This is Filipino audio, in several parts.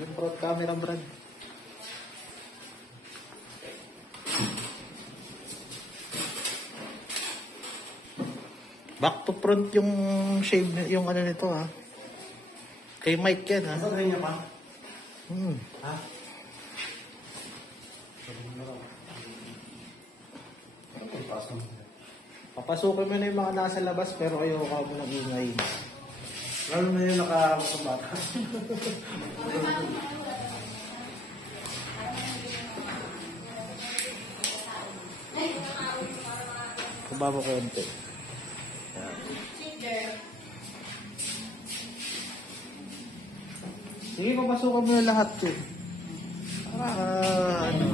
Yung front camera, Brad. Back to front yung shave, yung ano nito ha. Kay Mike yan ha. Saan niya pa? Ha? Papasukin mo na yung mga nasa labas pero ayoko ka mo ng ingay. Lalo na yung nakakabata. Kubaba ko konti. Sige, papasukan mo na lahat yun. Ano?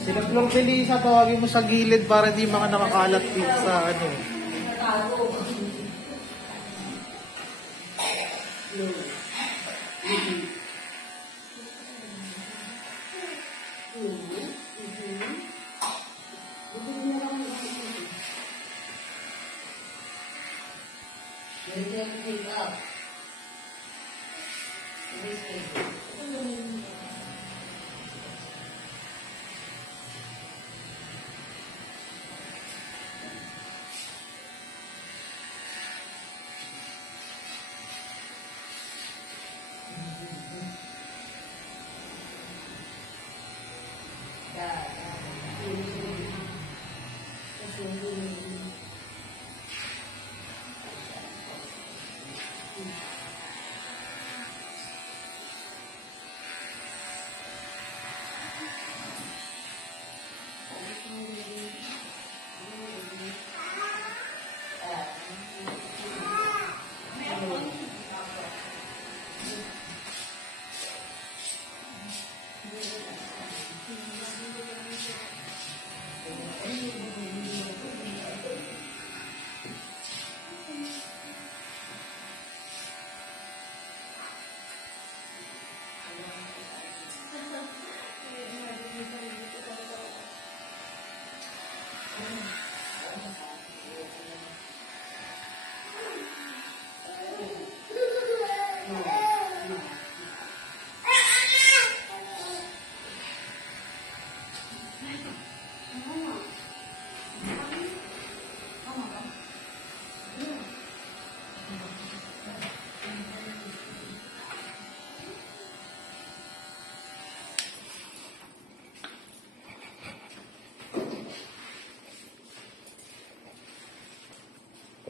Sila Flor de Lisa, tawagin mo sa gilid para di mga nakakalat dito sa ano.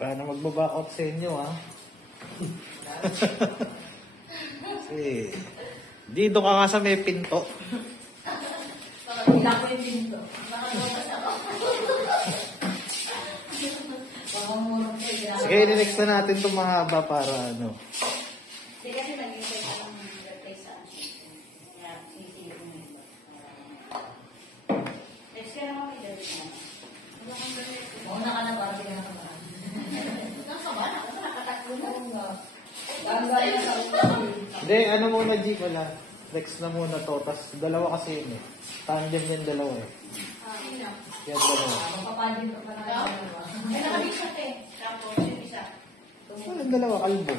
Para na magbaback out sa inyo, ha? Kasi, dito ka nga sa may pinto. Pakakila ko yung pinto. Nakagawas ako. Pakamurong kayo, grabe. Sige, next na natin itong mahaba para ano. Hindi kasi nag-isip ka ng birthday sa akin. Kaya, isipin mo ito. Next year naman may dali na. Mauna ka na para hindi ka nakamarami. Nakasabana ka na, nakatakbo na. Gagaya na sa ulo. Hindi, ano muna, G, wala. Next na muna to. Tapos dalawa kasi yun eh. Tandem yung dalawa eh. Yan dalawa. Mapapadin ka pa na dalawa. Ay, nakabisat eh. Tapos, yung isa. Walang dalawa, kalbo.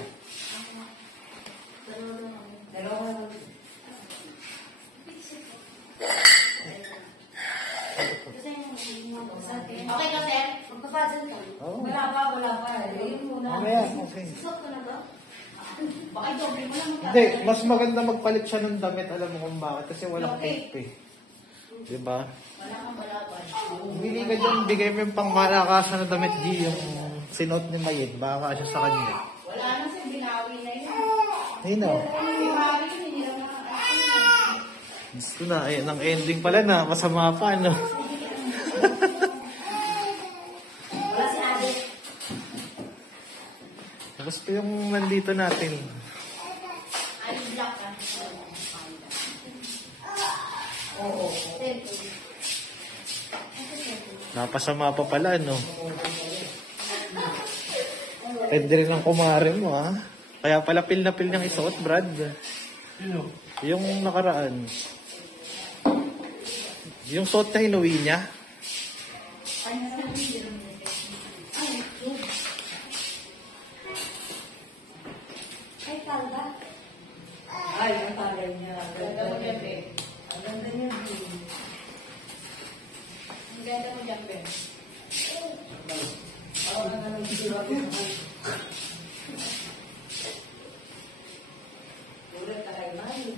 Dalawa lang. Okay ka, sir? Magpapadin ka. Oo. Wala pa. Ayun muna. Mamaya, okay. Susot ko na ba? Baka i-doble mo lang. Hindi, mas maganda magpalit siya ng damit. Alam mo kung bakit. Kasi walang tape eh. Diba? Wala kang balaban. Hindi ka dyan, bigay mo yung pang malakasan na damit, G, yung sinuot ni Mayet. Baka siya sa kanya. Wala na sir, binawi na yun. Ayun o. Binawi yun, hindi lang na. Gusto na, ayun ang ending pala na. Masama pa, no? Wala si Ate. Gusto yung nandito natin. Ate Black ka. Oo. Napasama pa pala, no? Pwede rin ang kumare mo, ha? Kaya pala pil na pil niyang isuot, Brad. Sino? Yung nakaraan. Yung suot na inuwi niya. Ulit ka kay Mari.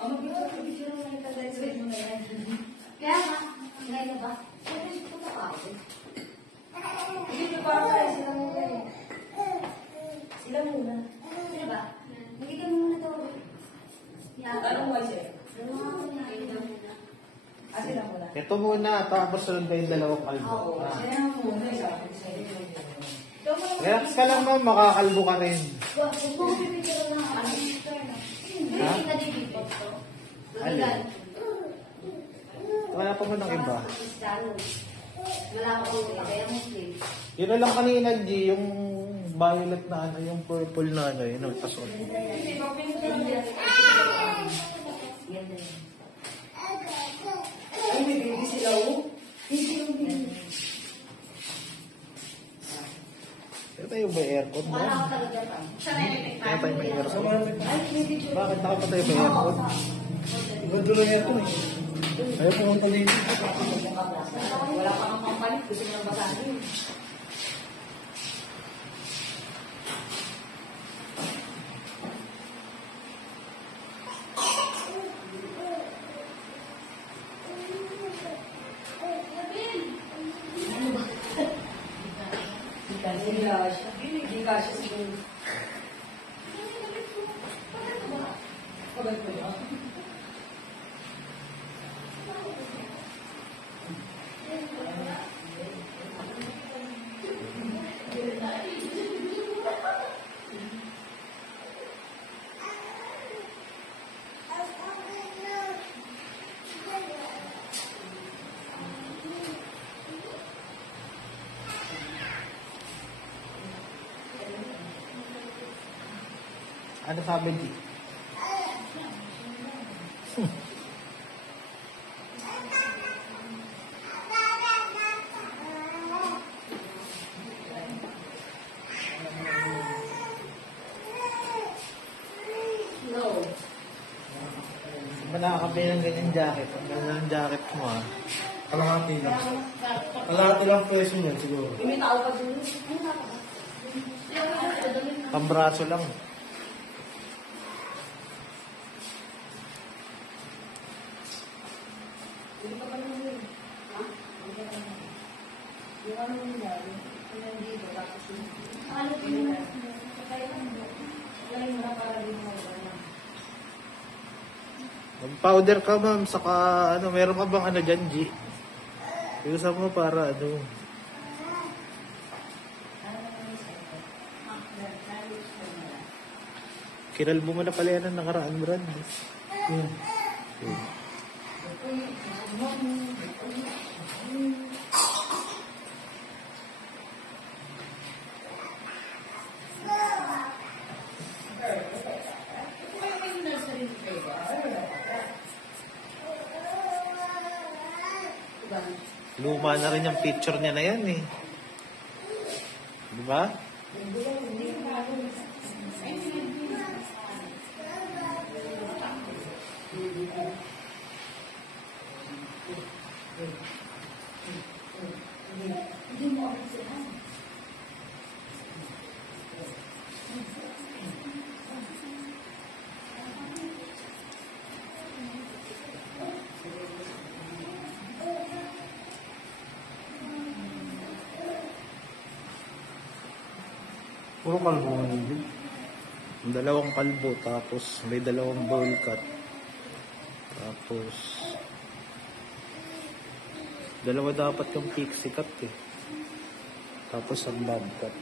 Ang mag-iwag ka, picture mo na ito, mo na yan. Kaya nga, ngayon ba? Sabi ko pa ako. Hindi ko pa ako sila muna. Sila muna. Sila ba? Nagiging muna ito. Anong why siya? Sila muna. Ito muna, tapos sunod na yung dalawang kalbo. Oo, sila muna. Relax ka lang ma'am, makakalbo ka rin. Kung pipicture na ako, hindi ka dipipot to. Alin? Wala pa mo ng iba. Wala ko kaya Muslim. Yun na lang kanina, G, yung violet na ano, yung purple na ano, yun ang pasok. Ay, may baby sila o. Hindi yung baby. Kaya tayo ba aircon mo? Wala ko talaga pa. Kaya tayo may aircon. Ay, may picture. Bakit nakapatay ba aircon? Gusto lang ito eh. Ayaw pumunta dito. Wala pa kang pampalit. Gusto mo nang basahin. Hindi ka siya siguro. Pagod ko yun. Ano sabi, G? No. Di ba nakakabili ng ganyan jacket? Ang ganda ng jacket mo ah. Kalahati lang. Kalahati lang peso niyan siguro. May tao pa dun. Pambraso lang. Hindi pa ba naman yun? Ha? Yung ano yung dali? Yung nandito, tapos yun. Ano po yun? Kaya ano? Galing mo na para din mo. Mag-powder ka ma'am, saka ano, meron ka bang ano dyan, G? Iusan mo para ano. Kinalbo mo na pala yan ang nakaraan, Brad. Hmm. Luma na rin yung picture niya na yan eh. Di ba? Puro kalbo nga yun. Dalawang kalbo, tapos may dalawang bowl cut. Tapos, dalawa dapat yung pixie cut eh. Tapos ang bob cut.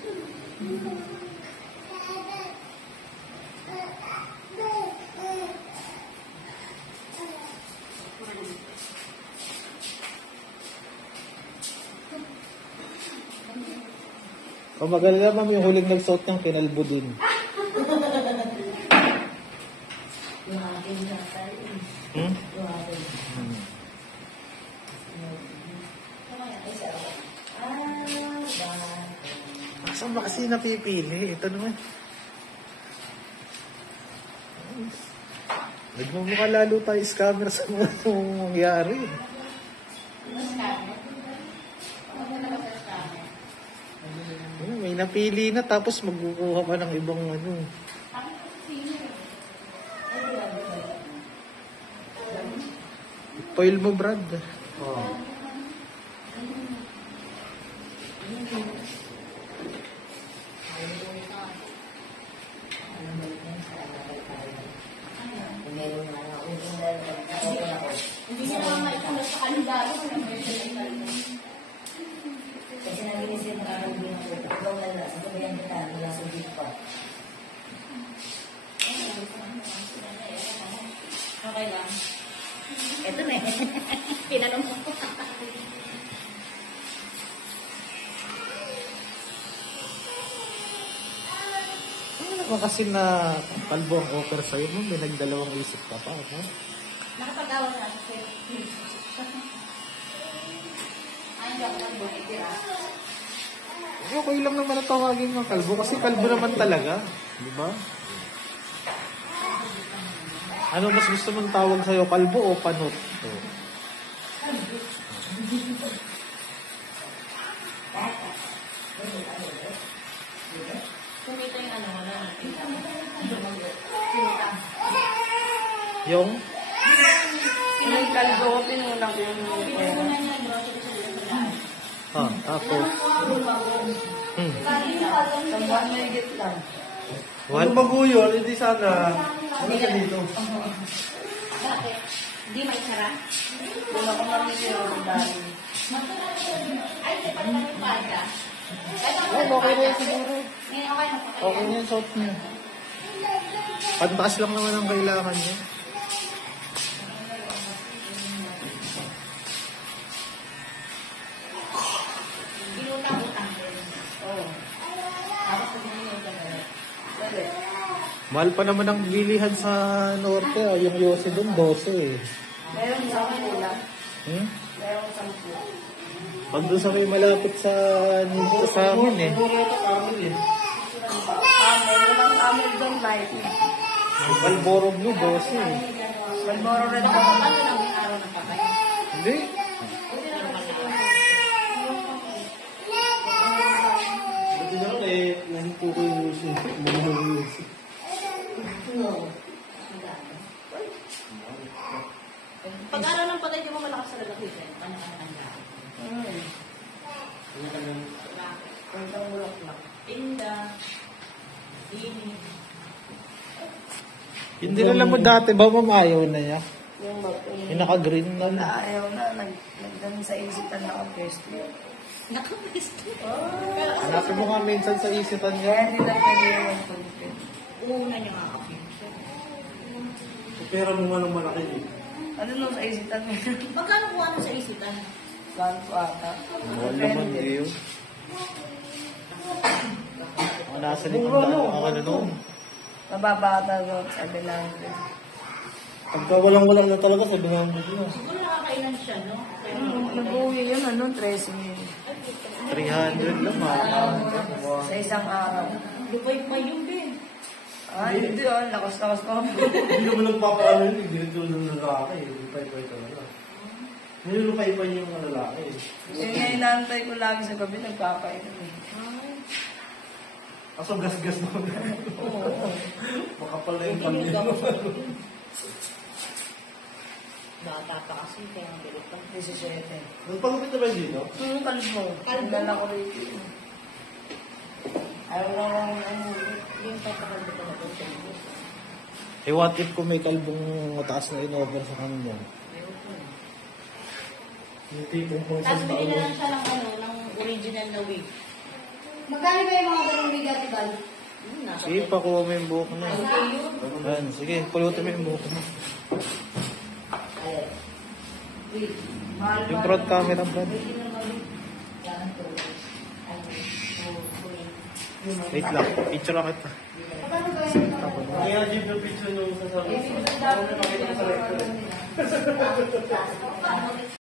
Kamagal na ma'am, yung huling nagsuot niyang kinalbo din. Yung aking tatay. Hmm? Yung aking. Hmm. Saan ba kasi napipili? Ito naman. Nagmumukha lalo tayo scammer sa mga mangyari. Pinapili na tapos magkukuha pa ng ibang ano. Foil mo, Brad. Oo. Hindi niya naman maikulat sa kalendaro. Kasi naginisip na ako din ako. Ikaw na lang. Ito ba yan kita? Wala sa jeep pa. Okay lang. Ito na eh. Pinanong mo. Ano naman kasi na kalbo ang offer sa'yo mo? May nagdalawang isip ka pa, no? Nakapag-awa na ako sa'yo. Ayun ka ako bumitira. Okay lang naman ang tawagin mo kalbo kasi kalbo naman talaga. Di ba? Ano mas gusto mong tawag sa'yo? Kalbo o panot? Oh. Kumita yung ano, wala na. Yung? Yung kalbo, pinulang ko yung Tapos? Tambuhan mo yung git lang. Ano maguyo? Hindi sana. Ano ka dito? Bakit? Hindi may sara? Wala ko namin yung dahil. Ay, di pa naman yung paga. Okay na yun siguro. Okay na. Okay na yung suot niya. Pantaas lang naman ang kailangan niya. Inutang-utang din. Oo. Tapos kung ano yung Bakit? Mahal pa naman ang bilihan sa norte. Yung Yose doon, 12 eh. Meron 10 lang. Hmm? Meron 10. Pag doon sa may malapit sa nito sa amin eh. Puro ito kami eh. Camel. Walang camel doon, light. Malborog mo, 12 eh. Malboro red Baka doon. ano lang yung araw ng patay. Hindi. Buti na lang eh. Nahinto ko yung music. Pag araw ng patay, di mo malakas sa lalakitin. Paano ka nakanda? Kuntang bulak lang. Tinda. Init. Hindi na lang mo dati ba mamayaw na niya? Yung Yung naka-green na wala, na. ayaw na. Nagdami sa isipan na ako first year. Nakapisto. Hanapin mo nga minsan sa isipan niya. Kaya hindi na pwede yung content. Una niya nga kapisto. Pera mo nga ng malaki eh. Ano nung sa isipan mo? Magkano po ano sa isitan? Plan ko ata. Wala naman yun. Mga nasa likod na ang ano noon. Mababata doon, 700. Pagka walang na talaga, sabi nga mo na. Siguro nakakailan siya, no? Pero Nag-uwi yun, ano, 13 yun. 300 lang ha. Sa isang araw. Lupay pa yun din. Ay, hindi ah, lakas-lakas ko. Hindi naman nagpapaano yun, hindi rin tulad ng lalaki. Lupay-pay talaga. Nilulupay-pay yung mga lalaki. Yun nga inaantay ko lagi sa gabi, nagkakainom eh. Kaso gas-gas naman. Makapal na yung Hindi panyo. Bata pa kasi, kaya ang bilit pa. 17. Nagpagupit na ba yun dito? Kalbo. Kalbo ko rito. Ayaw lang akong ano. Yung papakalbo ka na doon. Eh what if kung may kalbong mataas na in-offer sa kanya? Yung tipong kung Tapos isang bili na taon. lang siya ng ano, ng original na wig. Magkano ba yung mga ganong bigat, Ibal? Nasa Sige, pakuha mo yung buhok na. Yan, sige, pulutin mo yung buhok mo. Yung front camera, Brad. Wait lang, picture lang kita. Magkano ba yung Kaya jeep yung picture nung sasabi. Ano na nakita ko sa lecture.